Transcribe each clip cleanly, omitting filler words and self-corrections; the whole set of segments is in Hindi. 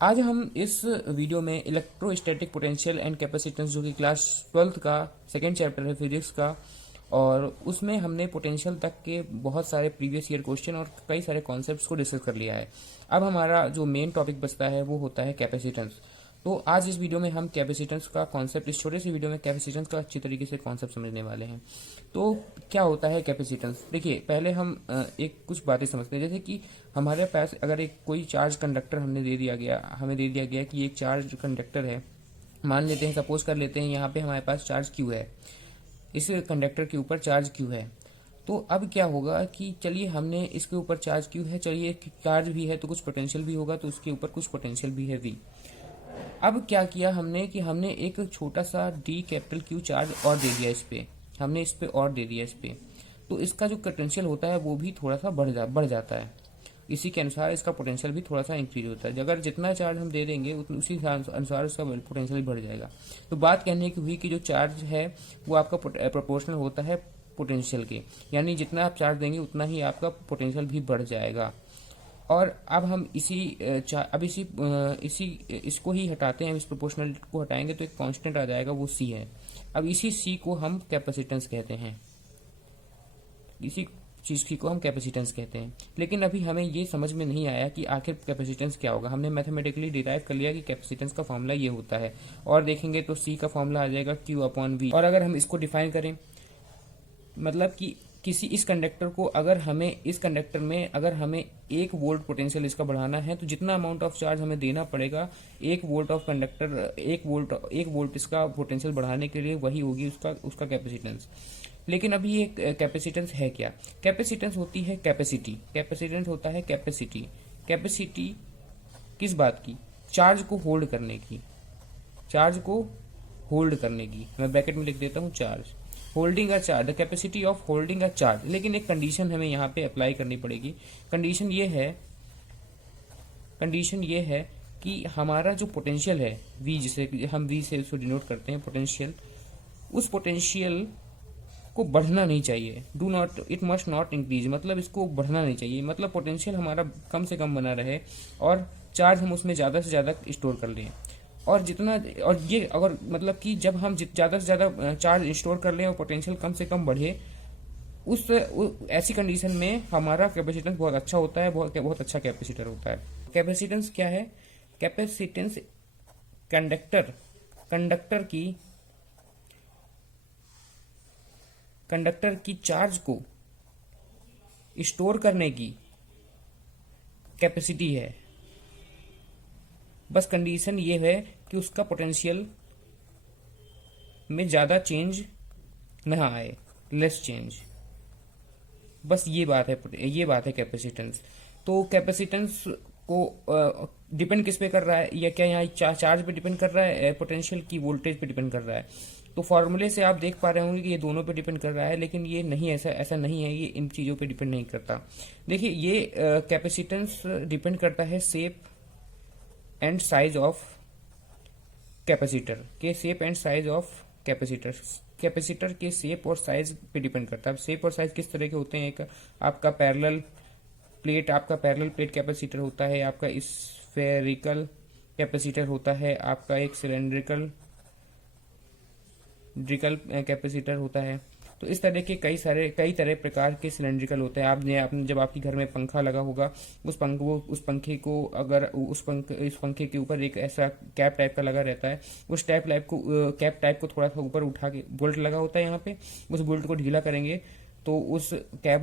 आज हम इस वीडियो में इलेक्ट्रोस्टैटिक पोटेंशियल एंड कैपेसिटेंस जो कि क्लास 12th का सेकेंड चैप्टर है फिजिक्स का, और उसमें हमने पोटेंशियल तक के बहुत सारे प्रीवियस ईयर क्वेश्चन और कई सारे कॉन्सेप्ट्स को डिस्कस कर लिया है। अब हमारा जो मेन टॉपिक बचता है वो होता है कैपेसिटेंस। तो आज इस वीडियो में हम कैपेसिटेंस का कॉन्सेप्ट, इस छोटे से वीडियो में कैपेसिटेंस का अच्छी तरीके से कॉन्सेप्ट समझने वाले हैं। तो क्या होता है कैपेसिटेंस? देखिए, पहले हम एक कुछ बातें समझते हैं। जैसे कि हमारे पास अगर एक कोई चार्ज कंडक्टर हमें दे दिया गया कि एक चार्ज कंडक्टर है। मान लेते हैं, सपोज कर लेते हैं, यहाँ पे हमारे पास चार्ज क्यू है, इस कंडक्टर के ऊपर चार्ज क्यू है। तो अब क्या होगा कि चलिए, हमने इसके ऊपर चार्ज क्यू है, चलिए चार्ज भी है तो कुछ पोटेंशियल भी होगा, तो उसके ऊपर कुछ पोटेंशियल भी है वी। अब क्या किया हमने कि हमने एक छोटा सा डी कैपिटल क्यू चार्ज और दे दिया इस पे, हमने इस पे और दे दिया इस पे। तो इसका जो पोटेंशियल होता है वो भी थोड़ा सा बढ़ जाता है। इसी के अनुसार इसका पोटेंशियल भी थोड़ा सा इंक्रीज होता है। अगर जितना चार्ज हम दे देंगे उसी अनुसार उसका पोटेंशियल भी बढ़ जाएगा। तो बात कहने की हुई कि जो चार्ज है वो आपका प्रोपोर्शनल होता है पोटेंशियल के, यानी जितना आप चार्ज देंगे उतना ही आपका पोटेंशियल भी बढ़ जाएगा। और अब हम इसी इसको ही हटाते हैं, इस प्रोपोर्शनल को हटाएंगे तो एक कांस्टेंट आ जाएगा, वो सी है। अब इसी सी को हम कैपेसिटेंस कहते हैं, इसी चीज की को हम कैपेसिटेंस कहते हैं। लेकिन अभी हमें ये समझ में नहीं आया कि आखिर कैपेसिटेंस क्या होगा। हमने मैथमेटिकली डिराइव कर लिया कि कैपेसिटेंस का फॉर्मूला ये होता है, और देखेंगे तो सी का फॉर्मूला आ जाएगा क्यू अपॉन वी। और अगर हम इसको डिफाइन करें, मतलब कि किसी इस कंडक्टर को, अगर हमें इस कंडक्टर में अगर हमें 1 वोल्ट पोटेंशियल इसका बढ़ाना है तो जितना अमाउंट ऑफ चार्ज हमें देना पड़ेगा 1 वोल्ट ऑफ कंडक्टर, 1 वोल्ट इसका पोटेंशियल बढ़ाने के लिए, वही होगी उसका उसका कैपेसिटेंस। लेकिन अभी ये कैपेसिटेंस है क्या? कैपेसिटेंस होती है कैपेसिटी, कैपेसिटेंस होता है कैपेसिटी। कैपेसिटी किस बात की? चार्ज को होल्ड करने की, चार्ज को होल्ड करने की। मैं ब्रैकेट में लिख देता हूँ charge, holding a charge, the capacity of holding a charge. लेकिन एक कंडीशन हमें यहाँ पे अप्लाई करनी पड़ेगी। कंडीशन ये है कि हमारा जो पोटेंशियल है v, जिसे हम v से उसको डिनोट करते हैं पोटेंशियल, उस पोटेंशियल को बढ़ना नहीं चाहिए। Do not, it must not increase, मतलब इसको बढ़ना नहीं चाहिए। मतलब पोटेंशियल हमारा कम से कम बना रहे और चार्ज हम उसमें ज़्यादा से ज़्यादा स्टोर कर लें। और जितना, और ये अगर मतलब कि जब हम ज़्यादा से ज़्यादा चार्ज स्टोर कर लें और पोटेंशियल कम से कम बढ़े, ऐसी कंडीशन में हमारा कैपेसिटेंस बहुत अच्छा होता है, बहुत अच्छा कैपेसिटर होता है। कैपेसिटेंस क्या है? कैपेसिटेंस कंडक्टर कंडक्टर की चार्ज को स्टोर करने की कैपेसिटी है। बस कंडीशन ये है कि उसका पोटेंशियल में ज़्यादा चेंज ना आए, लेस चेंज। बस ये बात है कैपेसिटेंस। तो कैपेसिटेंस को डिपेंड किस पे कर रहा है, या क्या यहाँ चार्ज पे डिपेंड कर रहा है, पोटेंशियल की वोल्टेज पे डिपेंड कर रहा है? तो फॉर्मूले से आप देख पा रहे होंगे कि ये दोनों पे डिपेंड कर रहा है, लेकिन ये नहीं, ऐसा नहीं है, ये इन चीज़ों पे डिपेंड नहीं करता। देखिए, ये कैपेसिटेंस डिपेंड करता है shape and size of capacitor के, shape and size of capacitor के शेप और साइज पे डिपेंड करता है। शेप और साइज किस तरह के होते हैं? एक आपका पैरेलल प्लेट कैपेसिटर होता है, आपका स्फेरिकल कैपेसिटर होता है, आपका एक सिलेंड्रिकल कैपेसिटर होता है। तो इस तरह के कई तरह प्रकार के सिलेंड्रिकल होते हैं। आपने जब आपके घर में पंखा लगा होगा, उस पंखे को अगर उस पंखे के ऊपर एक ऐसा कैप टाइप का लगा रहता है, उस कैप टाइप को थोड़ा सा ऊपर उठा के, बोल्ट लगा होता है यहाँ पे, उस बोल्ट को ढीला करेंगे तो वो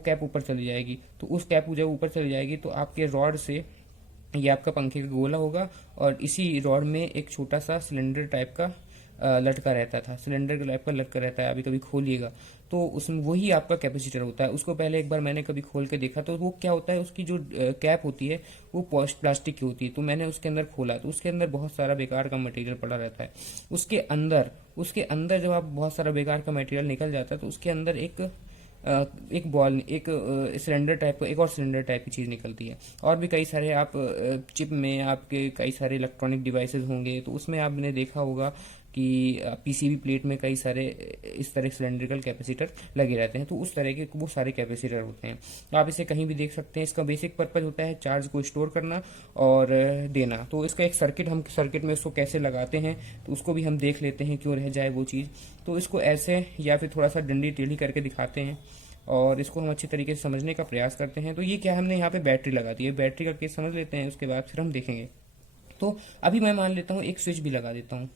कैप ऊपर चली जाएगी। तो उस कैप जब ऊपर चली जाएगी तो आपके रॉड से, ये आपका पंखे का गोला होगा, और इसी रॉड में एक छोटा सा सिलेंडर टाइप का लटका रहता था, सिलेंडर के टाइप का लटका रहता है। अभी कभी खोलिएगा तो उसमें वही आपका कैपेसिटर होता है। उसको पहले एक बार मैंने कभी खोल के देखा, तो वो क्या होता है, उसकी जो कैप होती है वो प्लास्टिक की होती है। तो मैंने उसके अंदर खोला तो उसके अंदर बहुत सारा बेकार का मटेरियल पड़ा रहता है। उसके अंदर जब आप बहुत सारा बेकार का मटेरियल निकल जाता है तो उसके अंदर एक सिलेंडर टाइप का, एक और सिलेंडर टाइप की चीज़ निकलती है। और भी कई सारे चिप में आपके कई सारे इलेक्ट्रॉनिक डिवाइसेस होंगे, तो उसमें आपने देखा होगा कि पीसीबी प्लेट में कई सारे इस तरह सिलेंड्रिकल कैपेसिटर लगे रहते हैं, तो उस तरह के वो सारे कैपेसिटर होते हैं। तो आप इसे कहीं भी देख सकते हैं। इसका बेसिक पर्पज होता है चार्ज को स्टोर करना और देना। तो इसका एक सर्किट में उसको कैसे लगाते हैं तो उसको भी हम देख लेते हैं, क्यों रह जाए वो चीज़। तो इसको ऐसे या फिर थोड़ा सा डंडी टेढ़ी करके दिखाते हैं और इसको हम अच्छी तरीके से समझने का प्रयास करते हैं। तो ये क्या, हमने यहाँ पे बैटरी लगा दी है, बैटरी का केस समझ लेते हैं, उसके बाद फिर हम देखेंगे। तो अभी मैं मान लेता हूँ एक स्विच भी लगा देता हूँ।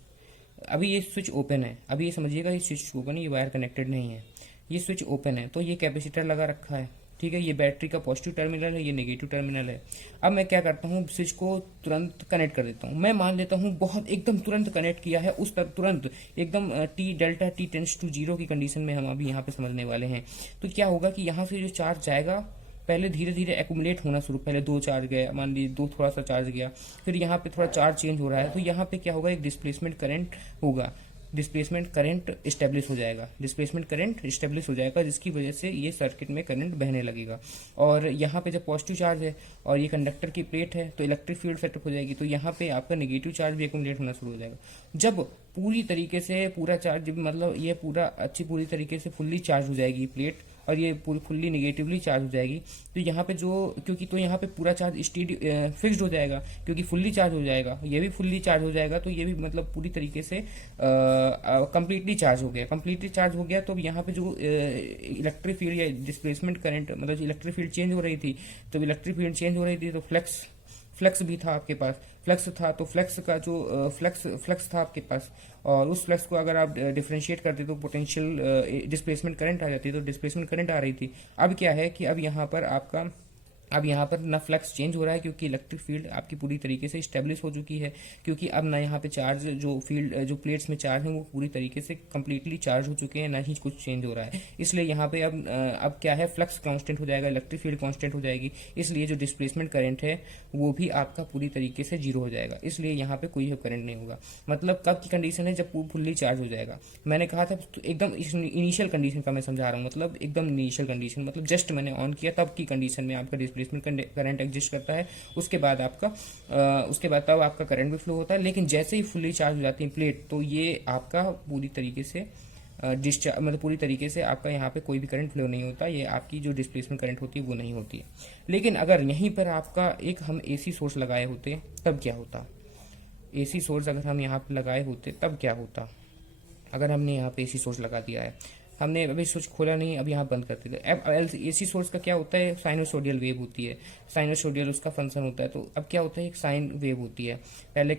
अभी ये स्विच ओपन है, अभी ये समझिएगा ये स्विच ओपन है, ये वायर कनेक्टेड नहीं है, ये स्विच ओपन है। तो ये कैपेसिटर लगा रखा है, ठीक है। ये बैटरी का पॉजिटिव टर्मिनल है, ये नेगेटिव टर्मिनल है। अब मैं क्या करता हूँ, स्विच को तुरंत कनेक्ट कर देता हूँ। मैं मान लेता हूँ बहुत एकदम तुरंत कनेक्ट किया है, उस तर तुरंत एकदम T delta T tends to 0 की कंडीशन में हम अभी यहाँ पे समझने वाले हैं। तो क्या होगा कि यहाँ से जो चार्ज जाएगा पहले धीरे धीरे एक्यूमुलेट होना शुरू, पहले 2 चार्ज गया, मान लीजिए 2 थोड़ा सा चार्ज गया, फिर यहाँ पे थोड़ा चार्ज चेंज हो रहा है, तो यहाँ पे क्या होगा, एक डिस्प्लेसमेंट करंट होगा, डिस्प्लेसमेंट करंट स्टेब्लिश हो जाएगा, डिस्प्लेसमेंट करंट स्टेब्लिश हो जाएगा, जिसकी वजह से ये सर्किट में करंट बहने लगेगा। और यहाँ पे जब पॉजिटिव चार्ज है और ये कंडक्टर की प्लेट है तो इलेक्ट्रिक फील्ड सेटअप हो जाएगी, तो यहाँ पे आपका नेगेटिव चार्ज भी एक्यूमुलेट होना शुरू हो जाएगा। जब पूरी तरीके से पूरा चार्ज, मतलब ये पूरी तरीके से फुल्ली चार्ज हो जाएगी प्लेट और ये पूरी फुल्ली नेगेटिवली चार्ज हो जाएगी, तो यहाँ पे तो यहाँ पे पूरा चार्ज फिक्स्ड हो जाएगा, क्योंकि फुल्ली चार्ज हो जाएगा, ये भी फुल्ली चार्ज हो जाएगा, तो ये भी मतलब पूरी तरीके से कंप्लीटली चार्ज हो गया। तो यहाँ पे जो इलेक्ट्रिक फील्ड या डिस्प्लेसमेंट करंट, मतलब इलेक्ट्रिक फील्ड चेंज हो रही थी, तो फ्लक्स भी था आपके पास, तो फ्लक्स था आपके पास, और उस फ्लक्स को अगर आप डिफरेंशिएट करते तो पोटेंशियल डिस्प्लेसमेंट करंट आ जाती, तो डिस्प्लेसमेंट करंट आ रही थी। अब क्या है कि अब यहाँ पर ना फ्लक्स चेंज हो रहा है, क्योंकि इलेक्ट्रिक फील्ड आपकी पूरी तरीके से स्टेब्लिश हो चुकी है, क्योंकि अब ना यहाँ पे चार्ज जो प्लेट्स में चार्ज है वो पूरी तरीके से कंप्लीटली चार्ज हो चुके हैं, ना ही कुछ चेंज हो रहा है। इसलिए यहाँ पे अब क्या है, फ्लक्स कांस्टेंट हो जाएगा, इलेक्ट्रिक फील्ड कांस्टेंट हो जाएगी, इसलिए जो डिस्प्लेसमेंट करंट है वो भी आपका पूरी तरीके से 0 हो जाएगा, इसलिए यहाँ पे कोई करंट नहीं होगा। मतलब कब की कंडीशन है, जब फुल्ली चार्ज हो जाएगा। मैंने कहा था एकदम इनिशियल कंडीशन का मैं समझा रहा हूँ, मतलब एकदम इनिशियल कंडीशन, मतलब जस्ट मैंने ऑन किया तब की कंडीशन में आपका डिस्प्लेसमेंट करंट एग्जिस्ट करता है, उसके बाद तब आपका करंट भी फ्लो होता है। लेकिन जैसे ही फुल्ली चार्ज हो जाती है प्लेट, तो ये आपका पूरी तरीके से डिस्चार्ज, मतलब पूरी तरीके से आपका यहाँ पे कोई भी करंट फ्लो नहीं होता, ये आपकी जो डिस्प्लेसमेंट करंट होती है वो नहीं होती है। लेकिन अगर यहीं पर आपका हम एसी सोर्स लगाए होते तब क्या होता, एसी सोर्स अगर हम यहाँ पे लगाए होते तब क्या होता। अगर हमने यहाँ पे एसी सोर्स लगा दिया है, हमने अभी स्विच खोला नहीं, अब यहाँ बंद करते थे। अब एसी सोर्स का क्या होता है, साइनोसोडियल वेव होती है, साइनोसोडियल उसका फंक्शन होता है। तो अब क्या होता है, एक साइन वेव होती है पहले।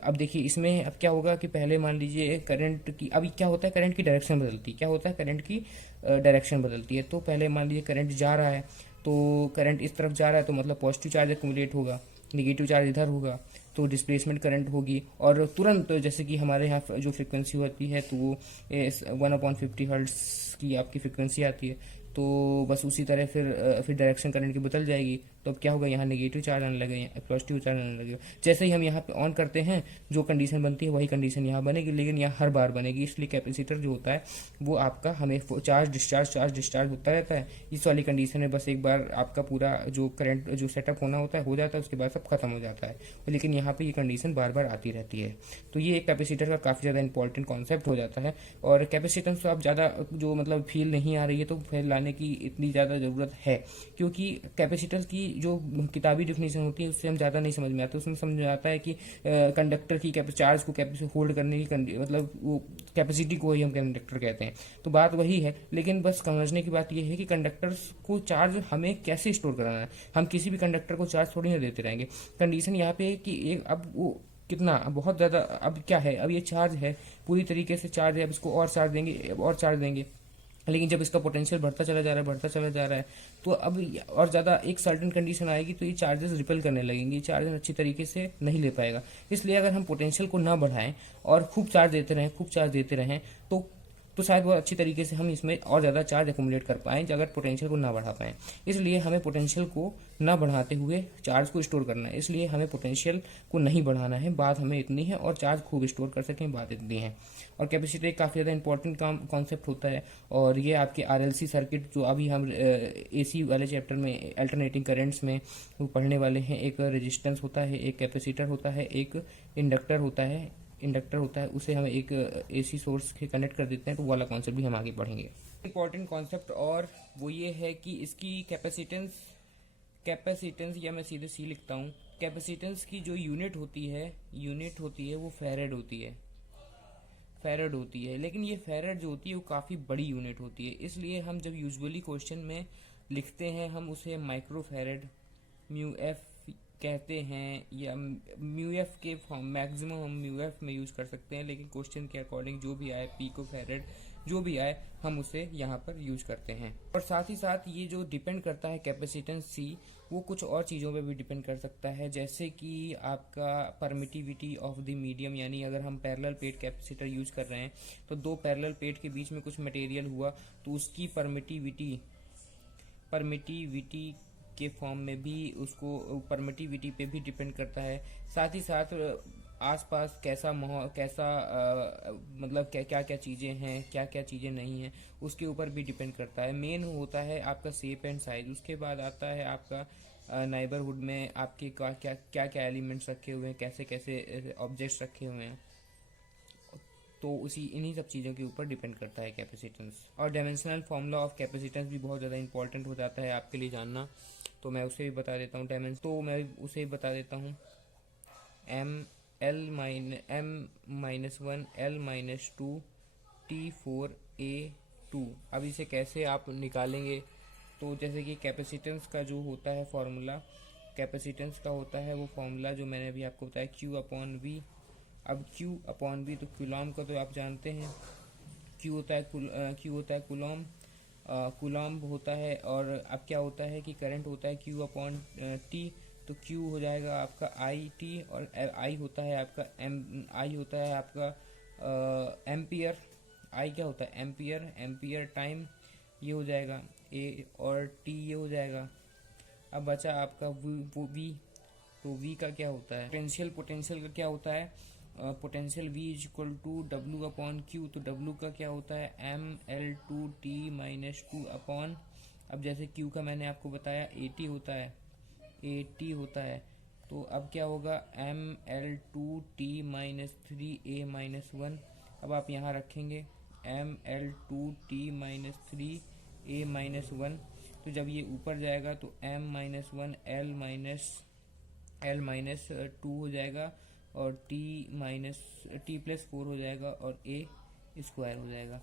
अब देखिए इसमें अब क्या होगा कि पहले मान लीजिए करंट की, अभी क्या होता है, करंट की डायरेक्शन बदलती है, क्या होता है, करंट की डायरेक्शन बदलती है। तो पहले मान लीजिए करंट जा रहा है, तो करंट इस तरफ जा रहा है, तो मतलब पॉजिटिव चार्ज एक्यूमुलेट होगा, नेगेटिव चार्ज इधर होगा, तो डिस्प्लेसमेंट करंट होगी। और तुरंत जैसे कि हमारे यहाँ जो फ्रिक्वेंसी होती है तो वो 1/50 हर्ट्ज की आपकी फ्रिक्वेंसी आती है, तो बस उसी तरह फिर डायरेक्शन करंट की बदल जाएगी। तो अब क्या होगा, यहाँ नेगेटिव चार्ज आने लगेगा, पॉजिटिव चार्ज आने लगेगा। जैसे ही हम यहाँ पे ऑन करते हैं, जो कंडीशन बनती है वही कंडीशन यहाँ बनेगी, लेकिन यहाँ हर बार बनेगी। इसलिए कैपेसिटर जो होता है वो आपका हमें चार्ज डिस्चार्ज होता रहता है। इस वाली कंडीशन में बस एक बार आपका पूरा जो करंट जो सेटअप होना होता है हो जाता है, उसके बाद सब खत्म हो जाता है। लेकिन यहाँ पे ये कंडीशन बार बार आती रहती है। तो ये कैपेसिटर का काफ़ी ज़्यादा इंपॉर्टेंट कॉन्सेप्ट हो जाता है। और कैपेसिटेंस तो आप ज़्यादा जो मतलब फील नहीं आ रही है, तो फील लाने की इतनी ज़्यादा ज़रूरत है, क्योंकि कैपेसिटर की जो किताबी डिफिनेशन होती है उससे हम ज़्यादा नहीं समझ में आता। उसमें समझ में आता है कि कंडक्टर की चार्ज को होल्ड करने की मतलब वो कैपेसिटी को ही हम कंडक्टर कहते हैं। तो बात वही है, लेकिन बस समझने की बात यह है कि कंडक्टर को चार्ज हमें कैसे स्टोर कराना है। हम किसी भी कंडक्टर को चार्ज थोड़ी ना देते रहेंगे। कंडीशन यहाँ पे है कि एक अब वो कितना बहुत ज़्यादा, अब क्या है, अब ये चार्ज है, पूरी तरीके से चार्ज है, अब इसको और चार्ज देंगे, लेकिन जब इसका पोटेंशियल बढ़ता चला जा रहा है, तो अब और ज़्यादा एक सर्टेन कंडीशन आएगी तो ये चार्जेस रिपेल करने लगेंगे, चार्जेस अच्छी तरीके से नहीं ले पाएगा। इसलिए अगर हम पोटेंशियल को ना बढ़ाएं और खूब चार्ज देते रहें तो शायद बहुत अच्छी तरीके से हम इसमें और ज़्यादा चार्ज एक्यूमुलेट कर पाएँ, अगर पोटेंशियल को ना बढ़ा पाएँ। इसलिए हमें पोटेंशियल को ना बढ़ाते हुए चार्ज को स्टोर करना है। इसलिए हमें पोटेंशियल को नहीं बढ़ाना है, बात हमें इतनी है, और चार्ज खूब स्टोर कर सकें, बात इतनी है। और कैपेसिटर एक काफ़ी ज़्यादा इंपॉर्टेंट कॉन्सेप्ट होता है। और ये आपके RLC सर्किट जो अभी हम AC वाले चैप्टर में अल्टरनेटिंग करेंट्स में पढ़ने वाले हैं, एक रेजिस्टेंस होता है, एक कैपेसिटर होता है, एक इंडक्टर होता है, इंडक्टर होता है उसे हम एक AC सोर्स के कनेक्ट कर देते हैं, तो वो वाला कॉन्सेप्ट भी हम आगे पढ़ेंगे। इंपॉर्टेंट कॉन्सेप्ट और वो ये है कि इसकी कैपेसिटेंस या मैं सीधे सी लिखता हूँ, कैपेसिटेंस की जो यूनिट होती है वो फैरड होती है, लेकिन ये फैरड जो होती है वो काफ़ी बड़ी यूनिट होती है, इसलिए हम जब यूजुअली क्वेश्चन में लिखते हैं हम उसे माइक्रो फैरड म्यू एफ कहते हैं, या म्यू एफ के फॉर्म मैक्सिमम हम म्यू एफ में यूज कर सकते हैं, लेकिन क्वेश्चन के अकॉर्डिंग जो भी आए पिको फैरड जो भी आए हम उसे यहाँ पर यूज करते हैं। और साथ ही साथ ये जो डिपेंड करता है कैपेसिटेंस सी, वो कुछ और चीज़ों पे भी डिपेंड कर सकता है, जैसे कि आपका परमिटिविटी ऑफ द मीडियम, यानी अगर हम पैरेलल प्लेट कैपेसिटर यूज कर रहे हैं तो दो पैरेलल प्लेट के बीच में कुछ मटेरियल हुआ तो उसकी परमिटिविटी के फॉर्म में भी उसको परमिटिविटी पे भी डिपेंड करता है। साथ ही साथ आसपास कैसा माहौल, कैसा मतलब क्या क्या चीज़ें हैं, क्या क्या चीज़ें नहीं हैं, उसके ऊपर भी डिपेंड करता है। मेन होता है आपका शेप एंड साइज, उसके बाद आता है आपका नाइबरहुड में आपके क्या क्या एलिमेंट्स रखे हुए हैं, कैसे कैसे ऑब्जेक्ट्स रखे हुए हैं, तो इन्हीं सब चीज़ों के ऊपर डिपेंड करता है कैपेसिटेंस। और डायमेंशनल फॉर्मूला ऑफ कैपेसिटेंस भी बहुत ज़्यादा इंपॉर्टेंट हो जाता है आपके लिए जानना, तो मैं उसे भी बता देता हूँ। M-1 T4A2। अब इसे कैसे आप निकालेंगे, तो जैसे कि कैपेसिटेंस का जो होता है फॉर्मूला, कैपेसिटेंस का होता है वो फॉर्मूला जो मैंने अभी आपको बताया, Q/V। अब Q/V तो कूलॉम का तो आप जानते हैं, Q होता है कूलॉम, कूलॉम होता है। और अब क्या होता है कि करंट होता है Q/T, तो Q हो जाएगा आपका IT, और I होता है आपका एम्पियर। I क्या होता है एम्पियर टाइम, ये हो जाएगा A, और T ये हो जाएगा। अब बचा आपका V, तो V का क्या होता है, पोटेंशियल का क्या होता है, पोटेंशियल V = W/Q, तो W का क्या होता है mL2T-2 अपॉन, अब जैसे Q का मैंने आपको बताया 80 होता है, तो अब क्या होगा mL2T-3A-1। अब आप यहाँ रखेंगे mL2T-3A-1, तो जब ये ऊपर जाएगा तो M-1 L-2 हो जाएगा, और T+4 हो जाएगा, और A² हो जाएगा।